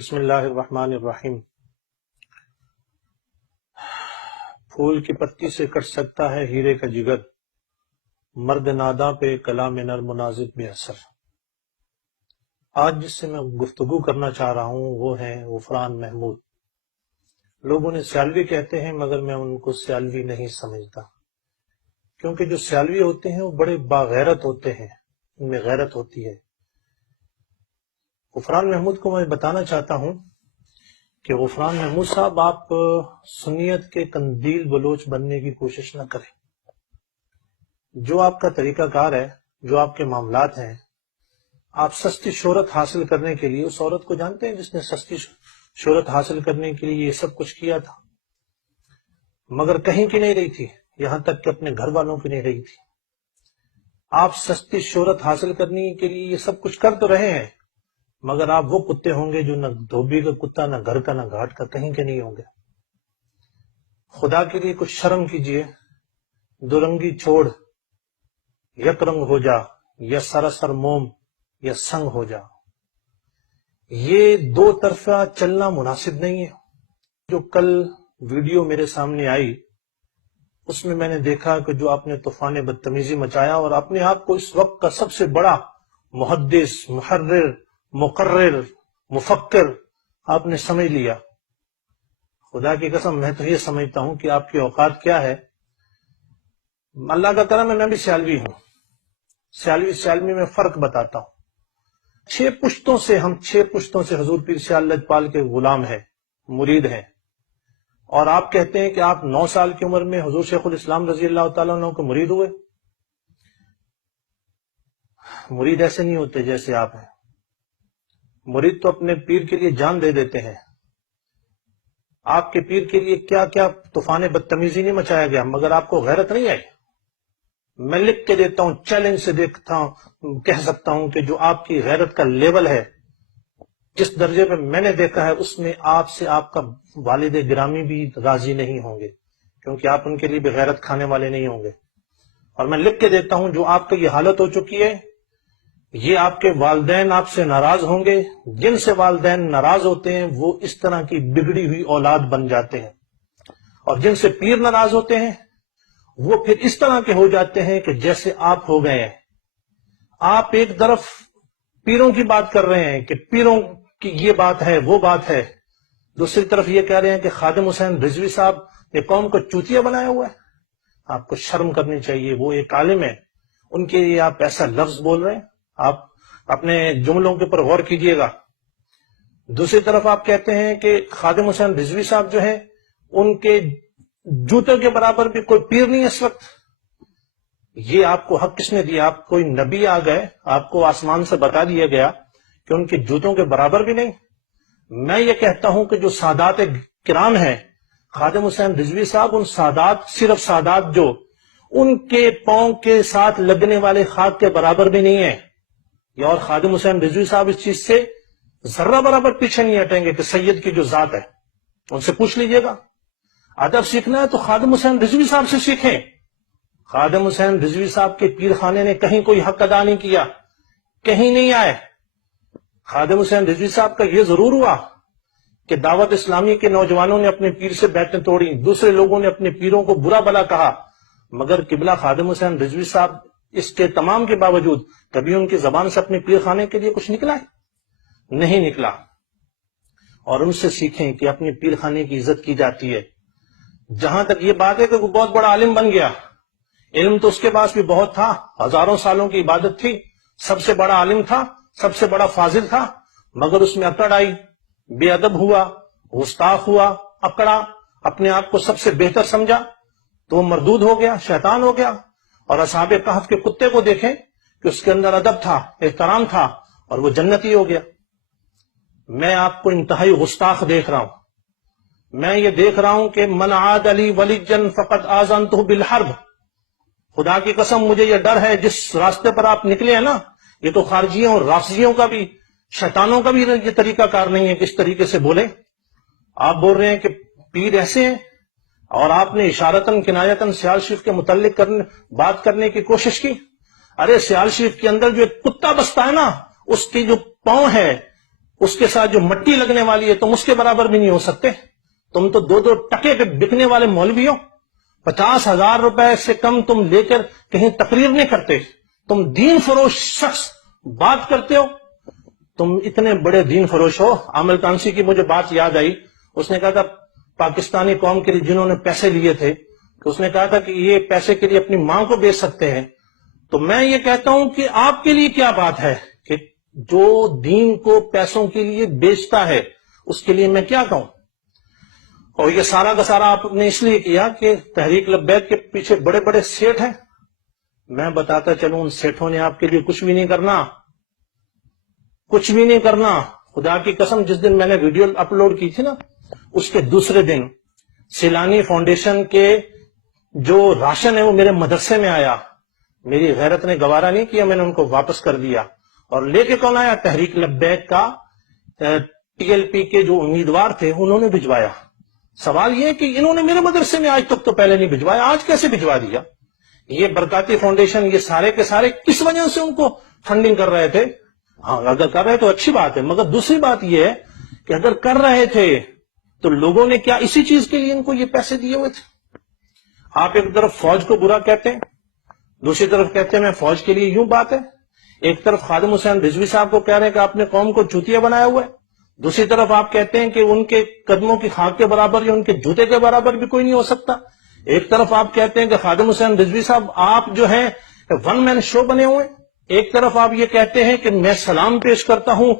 بسم اللہ الرحمن الرحیم۔ پھول کی پتی سے کٹ سکتا ہے ہیرے کا جگر، مرد ناداں پہ کلام نر مناظر بے اثر۔ آج جس سے میں گفتگو کرنا چاہ رہا ہوں وہ ہیں غفران محمود۔ لوگ انہیں سیالوی کہتے ہیں مگر میں ان کو سیالوی نہیں سمجھتا، کیونکہ جو سیالوی ہوتے ہیں وہ بڑے باغیرت ہوتے ہیں، ان میں غیرت ہوتی ہے۔ غفران محمود کو میں بتانا چاہتا ہوں کہ غفران محمود صاحب، آپ سنیت کے قندیل بلوچ بننے کی کوشش نہ کریں۔ جو آپ کا طریقہ کار ہے، جو آپ کے معاملات ہیں، آپ سستی شہرت حاصل کرنے کے لیے اس عورت کو جانتے ہیں جس نے سستی شہرت حاصل کرنے کے لیے یہ سب کچھ کیا تھا، مگر کہیں کی نہیں رہی تھی، یہاں تک کہ اپنے گھر والوں کی نہیں رہی تھی۔ آپ سستی شہرت حاصل کرنے کے لیے یہ سب کچھ کر تو رہے ہیں، مگر آپ وہ کتے ہوں گے جو نہ دھوبی کا کتا، نہ گھر کا، نہ گھاٹ کا، کہیں کے نہیں ہوں گے۔ خدا کے لیے کچھ شرم کیجئے، دو رنگی چھوڑ، یک رنگ ہو جا، یا سراسر موم یا سنگ ہو جا۔ یہ دو طرفہ چلنا مناسب نہیں ہے۔ جو کل ویڈیو میرے سامنے آئی اس میں نے دیکھا کہ جو آپ نے طوفان بدتمیزی مچایا اور اپنے آپ کو اس وقت کا سب سے بڑا محدث، محرر، مقرر، مفکر آپ نے سمجھ لیا۔ خدا کی قسم میں تو یہ سمجھتا ہوں کہ آپ کی اوقات کیا ہے۔ اللہ کا کرم ہے، میں بھی سیالوی ہوں۔ سیالوی میں فرق بتاتا ہوں۔ 6 پشتوں سے حضور پیر سیال لجپال کے غلام ہیں، مرید ہیں، اور آپ کہتے ہیں کہ آپ 9 سال کی عمر میں حضور شیخ الاسلام رضی اللہ تعالیٰ عنہ کے مرید ہوئے۔ مرید ایسے نہیں ہوتے جیسے آپ ہیں۔ مرید تو اپنے پیر کے لیے جان دے دیتے ہیں۔ آپ کے پیر کے لیے کیا کیا طوفان بدتمیزی نہیں مچایا گیا، مگر آپ کو غیرت نہیں آئی۔ میں لکھ کے دیتا ہوں، چیلنج سے کہہ سکتا ہوں کہ جو آپ کی غیرت کا لیول ہے، جس درجے پہ میں نے دیکھا ہے، اس میں آپ سے آپ کا والد گرامی بھی راضی نہیں ہوں گے، کیونکہ آپ ان کے لیے بھی غیرت کھانے والے نہیں ہوں گے۔ اور میں لکھ کے دیتا ہوں، جو آپ کی یہ حالت ہو چکی ہے، یہ آپ کے والدین آپ سے ناراض ہوں گے۔ جن سے والدین ناراض ہوتے ہیں وہ اس طرح کی بگڑی ہوئی اولاد بن جاتے ہیں، اور جن سے پیر ناراض ہوتے ہیں وہ پھر اس طرح کے ہو جاتے ہیں کہ جیسے آپ ہو گئے ہیں۔ آپ ایک طرف پیروں کی بات کر رہے ہیں کہ پیروں کی یہ بات ہے، وہ بات ہے، دوسری طرف یہ کہہ رہے ہیں کہ خادم حسین رضوی صاحب یہ قوم کو چوتیا بنایا ہوا ہے۔ آپ کو شرم کرنی چاہیے، وہ ایک عالم ہے، ان کے لیے آپ ایسا لفظ بول رہے ہیں۔ آپ اپنے جملوں کے اوپر غور کیجئے گا۔ دوسری طرف آپ کہتے ہیں کہ خادم حسین رضوی صاحب جو ہیں ان کے جوتوں کے برابر بھی کوئی پیر نہیں اس وقت۔ یہ آپ کو حق کس نے دیا؟ آپ کوئی نبی آ گئے، آپ کو آسمان سے بتا دیا گیا کہ ان کے جوتوں کے برابر بھی نہیں؟ میں یہ کہتا ہوں کہ جو سادات کرام ہیں، خادم حسین رضوی صاحب ان سادات، صرف سادات جو ان کے پاؤں کے ساتھ لگنے والے خاک کے برابر بھی نہیں ہیں، اور خادم حسین رضوی صاحب اس چیز سے ذرہ برابر پیچھے نہیں ہٹیں گے کہ سید کی جو ذات ہے، ان سے پوچھ لیجئے گا۔ ادب سیکھنا ہے تو خادم حسین رضوی صاحب سے سیکھیں۔ خادم حسین رضوی صاحب کے پیر خانے نے کہیں کوئی حق ادا نہیں کیا، کہیں نہیں آئے۔ خادم حسین رضوی صاحب کا یہ ضرور ہوا کہ دعوت اسلامی کے نوجوانوں نے اپنے پیر سے بیعتیں توڑی، دوسرے لوگوں نے اپنے پیروں کو برا بھلا کہا، مگر قبلہ خادم حسین رضوی صاحب اس کے تمام کے باوجود کبھی ان کی زبان سے اپنے پیر خانے کے لیے کچھ نکلا ہے؟ نہیں نکلا۔ اور ان سے سیکھیں کہ اپنے پیر خانے کی عزت کی جاتی ہے۔ جہاں تک یہ بات ہے کہ وہ بہت بڑا عالم بن گیا، علم تو اس کے پاس بھی بہت تھا، ہزاروں سالوں کی عبادت تھی، سب سے بڑا عالم تھا، سب سے بڑا فاضل تھا، مگر اس میں اکڑ آئی، بے ادب ہوا، گستاخ ہوا، اکڑا، اپنے آپ کو سب سے بہتر سمجھا، تو وہ مردود ہو گیا، شیطان ہو گیا۔ اور اصحاب کہف کے کتے کو دیکھیں کہ اس کے اندر ادب تھا، احترام تھا، اور وہ جنتی ہو گیا۔ میں آپ کو انتہائی گستاخ دیکھ رہا ہوں۔ میں یہ دیکھ رہا ہوں کہ من عاد علی ولیا فقد آذنتہ بالحرب۔ خدا کی قسم مجھے یہ ڈر ہے، جس راستے پر آپ نکلے ہیں نا، یہ تو خارجیوں اور رافضیوں کا بھی، شیطانوں کا بھی یہ طریقہ کار نہیں ہے کس طریقے سے بولے۔ آپ بول رہے ہیں کہ پیر ایسے ہیں، اور آپ نے اشارتاً کنایتاً سیال شریف کے متعلق بات کرنے کی کوشش کی۔ ارے سیال شریف کے اندر جو ایک کتا بستا ہے نا، اس کی جو پاؤں ہے اس کے ساتھ جو مٹی لگنے والی ہے تم اس کے برابر بھی نہیں ہو سکتے. تم تو 2 ٹکے پہ بکنے والے مولوی ہو. 50,000 روپے سے کم تم لے کر کہیں تقریر نہیں کرتے. تم دین فروش شخص بات کرتے ہو. تم اتنے بڑے دین فروش ہو. عامر کانسی کی مجھے بات یاد آئی. اس نے کہا تھا پاکستانی قوم کے لیے جنہوں نے پیسے لیے تھے تو اس نے کہا تھا کہ یہ پیسے کے لیے اپنی ماں کو بیچ سکتے ہیں. تو میں یہ کہتا ہوں کہ آپ کے لیے کیا بات ہے کہ جو دین کو پیسوں کے لیے بیچتا ہے اس کے لیے میں کیا کہوں. اور یہ سارا کا سارا آپ نے اس لیے کیا کہ تحریک لبیک کے پیچھے بڑے بڑے سیٹ ہیں. میں بتاتا چلوں ان سیٹوں نے آپ کے لیے کچھ بھی نہیں کرنا, کچھ بھی نہیں کرنا. خدا کی قسم جس دن میں نے ویڈیو اپلوڈ کی تھی نا اس کے دوسرے دن سیلانی فاؤنڈیشن کے جو راشن ہے وہ میرے مدرسے میں آیا. میری غیرت نے گوارا نہیں کیا, میں نے ان کو واپس کر دیا. اور لے کے کون آیا؟ تحریک لبیک کا ٹی ایل پی کے جو امیدوار تھے انہوں نے بھجوایا. سوال یہ ہے کہ انہوں نے میرے مدرسے میں آج تک تو پہلے نہیں بھجوایا, آج کیسے بھجوا دیا؟ یہ برکاتی فاؤنڈیشن یہ سارے کے سارے کس وجہ سے ان کو فنڈنگ کر رہے تھے؟ ہاں اگر کر رہے تو اچھی بات ہے, مگر دوسری بات یہ ہے کہ اگر کر رہے تھے تو لوگوں نے کیا اسی چیز کے لیے ان کو یہ پیسے دیے ہوئے تھے؟ آپ ایک طرف فوج کو برا کہتے ہیں, دوسری طرف کہتے ہیں میں فوج کے لیے یوں بات ہے. ایک طرف خادم حسین رضوی صاحب کو کہہ رہے ہیں کہ آپ نے قوم کو چوتیا بنایا ہوا ہے, دوسری طرف آپ کہتے ہیں کہ ان کے قدموں کی خاک کے برابر یا ان کے جوتے کے برابر بھی کوئی نہیں ہو سکتا. ایک طرف آپ کہتے ہیں کہ خادم حسین رضوی صاحب آپ جو ہیں ون مین شو بنے ہوئے, ایک طرف آپ یہ کہتے ہیں کہ میں سلام پیش کرتا ہوں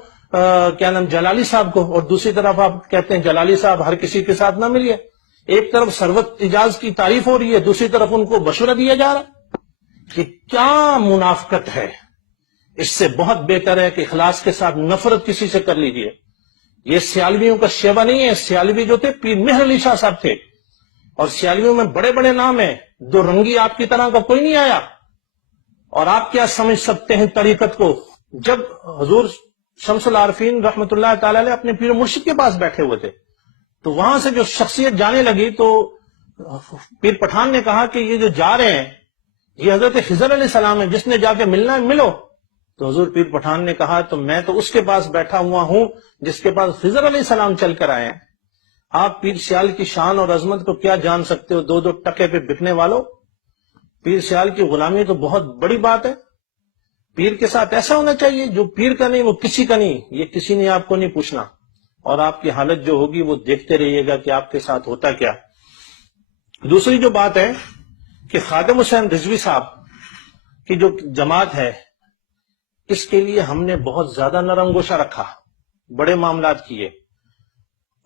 کیا نام جلالی صاحب کو, اور دوسری طرف آپ کہتے ہیں جلالی صاحب ہر کسی کے ساتھ نہ ملیے. ایک طرف ثروت اجاز کی تعریف ہو رہی ہے, دوسری طرف ان کو مشورہ دیا جا رہا. کہ کیا منافقت ہے؟ اس سے بہت بہتر ہے کہ اخلاص کے ساتھ نفرت کسی سے کر لیجئے. یہ سیالویوں کا شیوا نہیں ہے. سیالوی جو تھے پیر مہر علی شاہ صاحب تھے, اور سیالویوں میں بڑے بڑے نام ہیں. دو رنگی آپ کی طرح کا کوئی نہیں آیا. اور آپ کیا سمجھ سکتے ہیں طریقت کو؟ جب حضور شمس العارفین رحمت اللہ تعالی علیہ اپنے پیر مرشد کے پاس بیٹھے ہوئے تھے تو وہاں سے جو شخصیت جانے لگی تو پیر پٹھان نے کہا کہ یہ جو جا رہے ہیں یہ حضرت خضر علیہ السلام ہے, جس نے جا کے ملنا ہے ملو. تو حضور پیر پٹھان نے کہا تو میں تو اس کے پاس بیٹھا ہوا ہوں جس کے پاس خضر علیہ السلام چل کر آئے ہیں. آپ پیر سیال کی شان اور عظمت کو کیا جان سکتے ہو 2 ٹکے پہ بکنے والوں؟ پیر سیال کی غلامی تو بہت بڑی بات ہے. پیر کے ساتھ ایسا ہونا چاہیے جو پیر کا نہیں وہ کسی کا نہیں. یہ کسی نے آپ کو نہیں پوچھنا, اور آپ کی حالت جو ہوگی وہ دیکھتے رہیے گا کہ آپ کے ساتھ ہوتا کیا. دوسری جو بات ہے کہ خادم حسین رضوی صاحب کی جو جماعت ہے اس کے لیے ہم نے بہت زیادہ نرم گوشہ رکھا, بڑے معاملات کیے,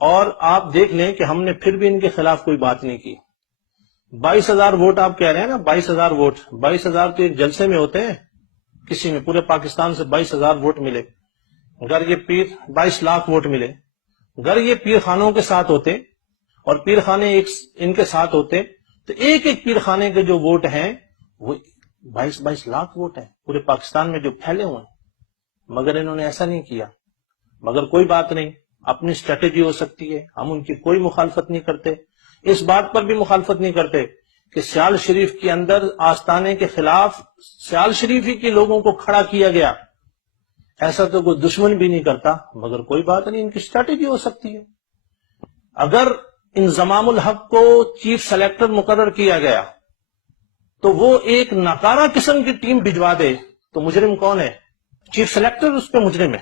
اور آپ دیکھ لیں کہ ہم نے پھر بھی ان کے خلاف کوئی بات نہیں کی. 22,000 ووٹ آپ کہہ رہے ہیں نا, 22,000 ووٹ, 22,000 تو ایک جلسے میں ہوتے ہیں, کسی میں پورے پاکستان سے 22,000 ووٹ ملے. اگر یہ پیر 22 لاکھ ووٹ ملے, اگر یہ پیر خانوں کے ساتھ ہوتے اور پیر خانے ان کے ساتھ ہوتے تو ایک ایک پیر خانے کے جو ووٹ ہیں وہ 22 لاکھ ووٹ ہیں پورے پاکستان میں جو پھیلے ہوئے ہیں. مگر انہوں نے ایسا نہیں کیا. مگر کوئی بات نہیں, اپنی اسٹریٹجی ہو سکتی ہے, ہم ان کی کوئی مخالفت نہیں کرتے. اس بات پر بھی مخالفت نہیں کرتے کہ سیال شریف کے اندر آستانے کے خلاف سیال شریف ہی کے لوگوں کو کھڑا کیا گیا. ایسا تو کوئی دشمن بھی نہیں کرتا, مگر کوئی بات نہیں, ان کی اسٹریٹجی ہو سکتی ہے. اگر انضمام الحق کو چیف سلیکٹر مقرر کیا گیا تو وہ ایک ناکارہ قسم کی ٹیم بھجوا دے تو مجرم کون ہے؟ چیف سلیکٹر اس پہ مجرم ہے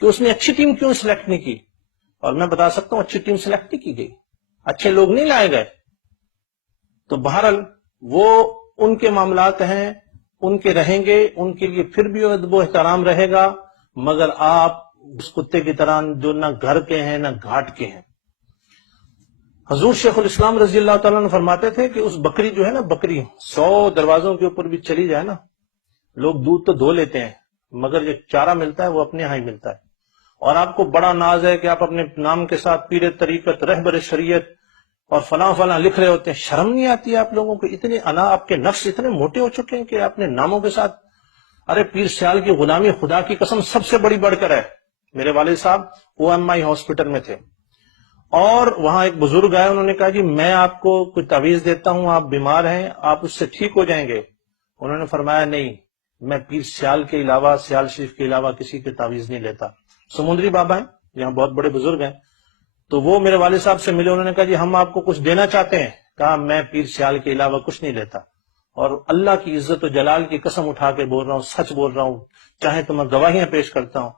کہ اس نے اچھی ٹیم کیوں سلیکٹ نہیں کی. اور میں بتا سکتا ہوں اچھی ٹیم سلیکٹ نہیں کی گئی, اچھے لوگ نہیں لائے گئے. تو بہرحال وہ ان کے معاملات ہیں, ان کے رہیں گے, ان کے لیے پھر بھی ادب و احترام رہے گا. مگر آپ اس کتے کی طرح جو نہ گھر کے ہیں نہ گھاٹ کے ہیں. حضور شیخ الاسلام رضی اللہ تعالیٰ نے فرماتے تھے کہ اس بکری جو ہے نا, بکری 100 دروازوں کے اوپر بھی چلی جائے نا, لوگ دودھ تو دھو لیتے ہیں مگر جو چارہ ملتا ہے وہ اپنے ہاں ہی ملتا ہے. اور آپ کو بڑا ناز ہے کہ آپ اپنے نام کے ساتھ پیر طریقت, رہبر شریعت اور فلاں فلاں لکھ رہے ہوتے ہیں. شرم نہیں آتی ہے آپ لوگوں کو؟ اتنے آپ کے نفس اتنے موٹے ہو چکے ہیں کہ اپنے ناموں کے ساتھ. ارے پیر سیال کی غلامی خدا کی قسم سب سے بڑی بڑھ کر ہے. میرے والد صاحب OMI ہاسپٹل میں تھے اور وہاں ایک بزرگ آئے, انہوں نے کہا جی میں آپ کو کوئی تعویذ دیتا ہوں, آپ بیمار ہیں, آپ اس سے ٹھیک ہو جائیں گے. انہوں نے فرمایا نہیں, میں پیر سیال کے علاوہ, سیال شریف کے علاوہ کسی کے تعویذ نہیں لیتا. سمندری بابا ہیں، یہاں بہت بڑے بزرگ ہیں، تو وہ میرے والد صاحب سے ملے، انہوں نے کہا جی ہم آپ کو کچھ دینا چاہتے ہیں. کہا میں پیر سیال کے علاوہ کچھ نہیں لیتا، اور اللہ کی عزت و جلال کی قسم اٹھا کے بول رہا ہوں، سچ بول رہا ہوں، چاہے تو میں گواہیاں پیش کرتا ہوں،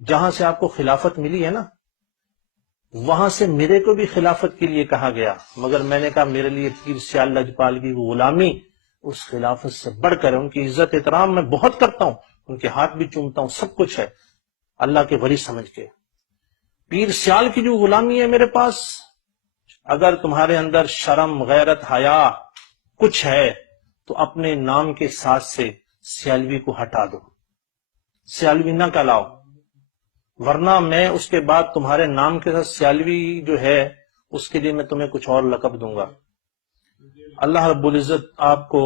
جہاں سے آپ کو خلافت ملی ہے نا، وہاں سے میرے کو بھی خلافت کے لیے کہا گیا، مگر میں نے کہا میرے لیے پیر سیال لجپال کی غلامی اس خلافت سے بڑھ کر ہے. ان کی عزت احترام میں بہت کرتا ہوں، ان کے ہاتھ بھی چومتا ہوں، سب کچھ ہے اللہ کے ولی سمجھ کے. پیر سیال کی جو غلامی ہے میرے پاس، اگر تمہارے اندر شرم، غیرت، حیا کچھ ہے تو اپنے نام کے ساتھ سے سیالوی کو ہٹا دو، سیالوی نہ کہلاؤ، ورنہ میں اس کے بعد تمہارے نام کے ساتھ سیالوی جو ہے اس کے لیے میں تمہیں کچھ اور لقب دوں گا. اللہ رب العزت آپ کو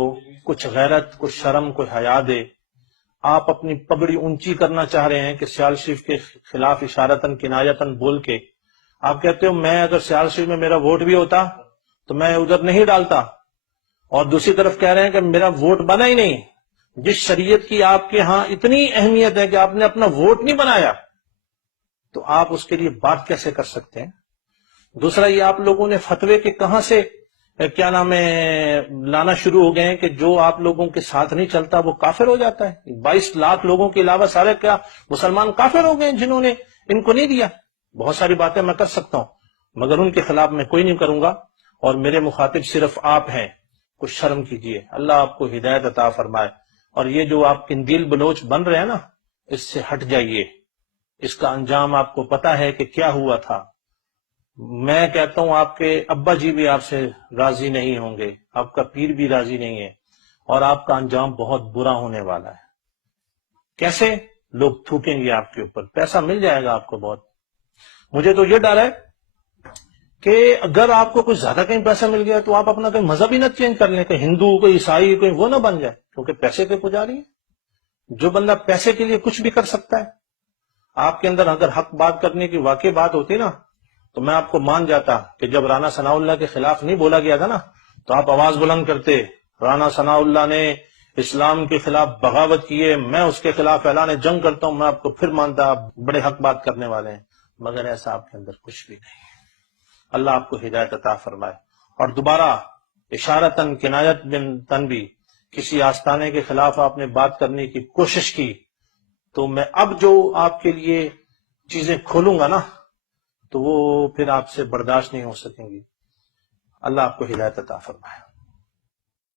کچھ غیرت، کچھ شرم، کچھ حیا دے. آپ اپنی پگڑی اونچی کرنا چاہ رہے ہیں کہ سیال شریف کے خلاف اشارتاً کنایتاً بول کے آپ کہتے ہو میں اگر سیال شریف میں میرا ووٹ بھی ہوتا تو میں ادھر نہیں ڈالتا، اور دوسری طرف کہہ رہے ہیں کہ میرا ووٹ بنا ہی نہیں. جس شریعت کی آپ کے ہاں اتنی اہمیت ہے کہ آپ نے اپنا ووٹ نہیں بنایا، تو آپ اس کے لیے بات کیسے کر سکتے ہیں؟ دوسرا یہ آپ لوگوں نے فتوے کے کہاں سے کیا نام ہے لانا شروع ہو گئے ہیں کہ جو آپ لوگوں کے ساتھ نہیں چلتا وہ کافر ہو جاتا ہے. 22 لاکھ لوگوں کے علاوہ سارے کیا مسلمان کافر ہو گئے جنہوں نے ان کو نہیں دیا؟ بہت ساری باتیں میں کر سکتا ہوں مگر ان کے خلاف میں کوئی نہیں کروں گا، اور میرے مخاطب صرف آپ ہیں. کچھ شرم کیجئے، اللہ آپ کو ہدایت عطا فرمائے. اور یہ جو آپ قندیل بلوچ بن رہے ہیں نا، اس سے ہٹ جائیے. اس کا انجام آپ کو پتا ہے کہ کیا ہوا تھا. میں کہتا ہوں آپ کے ابا جی بھی آپ سے راضی نہیں ہوں گے، آپ کا پیر بھی راضی نہیں ہے، اور آپ کا انجام بہت برا ہونے والا ہے. کیسے؟ لوگ تھوکیں گے آپ کے اوپر، پیسہ مل جائے گا آپ کو بہت. مجھے تو یہ ڈر ہے کہ اگر آپ کو کچھ زیادہ کہیں پیسہ مل گیا تو آپ اپنا کہیں مذہب ہی نہ چینج کر لیں، کہ ہندو کوئی عیسائی کوئی وہ نہ بن جائے، کیونکہ پیسے کے پجاری ہیں. جو بندہ پیسے کے لیے کچھ بھی کر سکتا ہے، آپ کے اندر اگر حق بات کرنے کی واقعی بات ہوتی نا تو میں آپ کو مان جاتا کہ جب رانا ثناء اللہ کے خلاف نہیں بولا گیا تھا نا تو آپ آواز بلند کرتے، رانا ثناء اللہ نے اسلام کے خلاف بغاوت کی ہے، میں اس کے خلاف اعلان جنگ کرتا ہوں. میں آپ کو پھر مانتا آپ بڑے حق بات کرنے والے ہیں، مگر ایسا آپ کے اندر کچھ بھی نہیں. اللہ آپ کو ہدایت عطا فرمائے. اور دوبارہ اشارتاً کنایتاً بھی کسی آستانے کے خلاف آپ نے بات کرنے کی کوشش کی تو میں اب جو آپ کے لیے چیزیں کھولوں گا نا تو وہ پھر آپ سے برداشت نہیں ہو سکیں گی. اللہ آپ کو ہدایت عطا فرمائے.